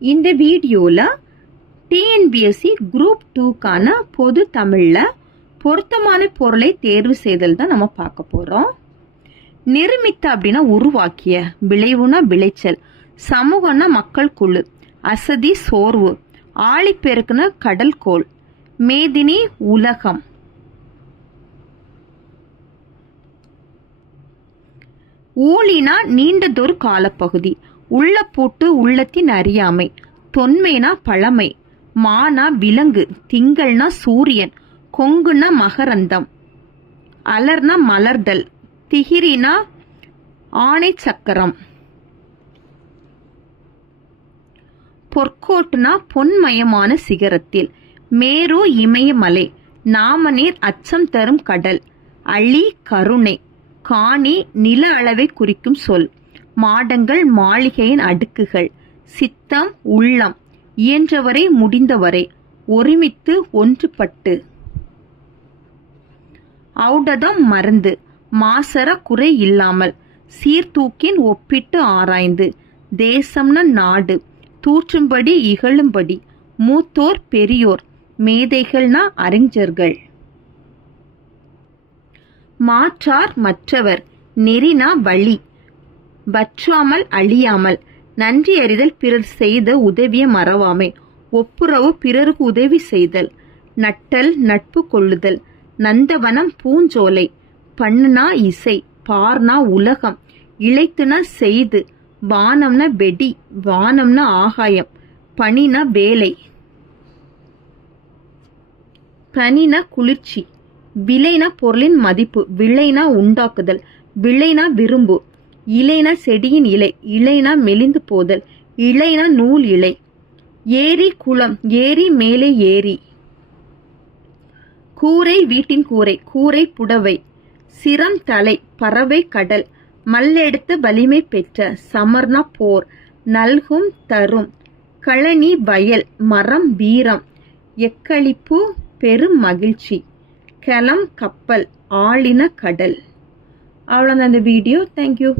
இந்த வீடியோல TNPSC group 2க்கான பொது தமிழ்ல பொருத்தமான பொருளை தேர்வு செய்தல் தான் நம்ம பார்க்க போறோம். நிர்மித்த அப்படின்னா உருவாக்கிய, விளைவுனா விளைச்சல், சமூகம்னா மக்கள் குழு, அசதி சோர்வு, ஆழிப்பெருக்குனா கடல் கோள், மேதினி உலகம். ஊழினா நீண்டதொரு காலப்பகுதி, உள்ள பூட்டு உள்ளத்தின் அறியாமை, தொன்மைனா பழமை, மானா விலங்கு, திங்கள்னா சூரியன், கொங்குனா மகரந்தம், அலர்னா மலர்தல், திகிரினா ஆணை சக்கரம், பொற்கோட்டுனா பொன்மயமான சிகரத்தில், மேரு இமயமலை, நாமநீர் அச்சம் தரும் கடல், அழி கருணை, காணி நில அளவை குறிக்கும் சொல், மாடங்கள் மாளிகையின் அடுக்குகள், சித்தம் உள்ளம், இயன்றவரை முடிந்தவரை, ஒருமித்து ஒன்றுபட்டு, ஔடதம் மருந்து, மாசற குறை இல்லாமல், சீர்தூக்கின் ஒப்பிட்டு ஆராய்ந்து, தேசம்னா நாடு, தூற்றும்படி இகழும்படி, மூத்தோர் பெரியோர், மேதைகள்னா அறிஞர்கள், மாற்றார் மற்றவர், நெறினா வழி, வற்றாமல் அழியாமல், நன்றி அறிதல், பிறர் செய்த உதவிய மறவாமை, ஒப்புரவு பிறருக்கு உதவி செய்தல், நட்டல் நட்பு கொள்ளுதல், நந்தவனம் பூஞ்சோலை, பண்ணுனா இசை, பார்னா உலகம், இளைத்துனா செய்து, வானம்னா வெடி, வானம்னா ஆகாயம், பனினா வேலை, பனினா குளிர்ச்சி, விளைனா பொருளின் மதிப்பு, விளைனா உண்டாக்குதல், விளைனா விரும்பு, இலைனா செடியின் இலை, இலைனா மெலிந்து போதல், இலைனா நூல் இலை, ஏரி குளம், ஏரி மேலே ஏரி, கூரை வீட்டின் கூரை, கூரை புடவை, சிரம் தலை, பறவை கடல், மல்லெடுத்து வலிமை பெற்ற, சமர்னா போர், நல்கும் தரும், கழனி வயல், மரம் வீரம், எக்களிப்பு பெரும் மகிழ்ச்சி, கலம் கப்பல், ஆளின கடல். அவ்வளோதான் இந்த வீடியோ. தேங்க்யூ.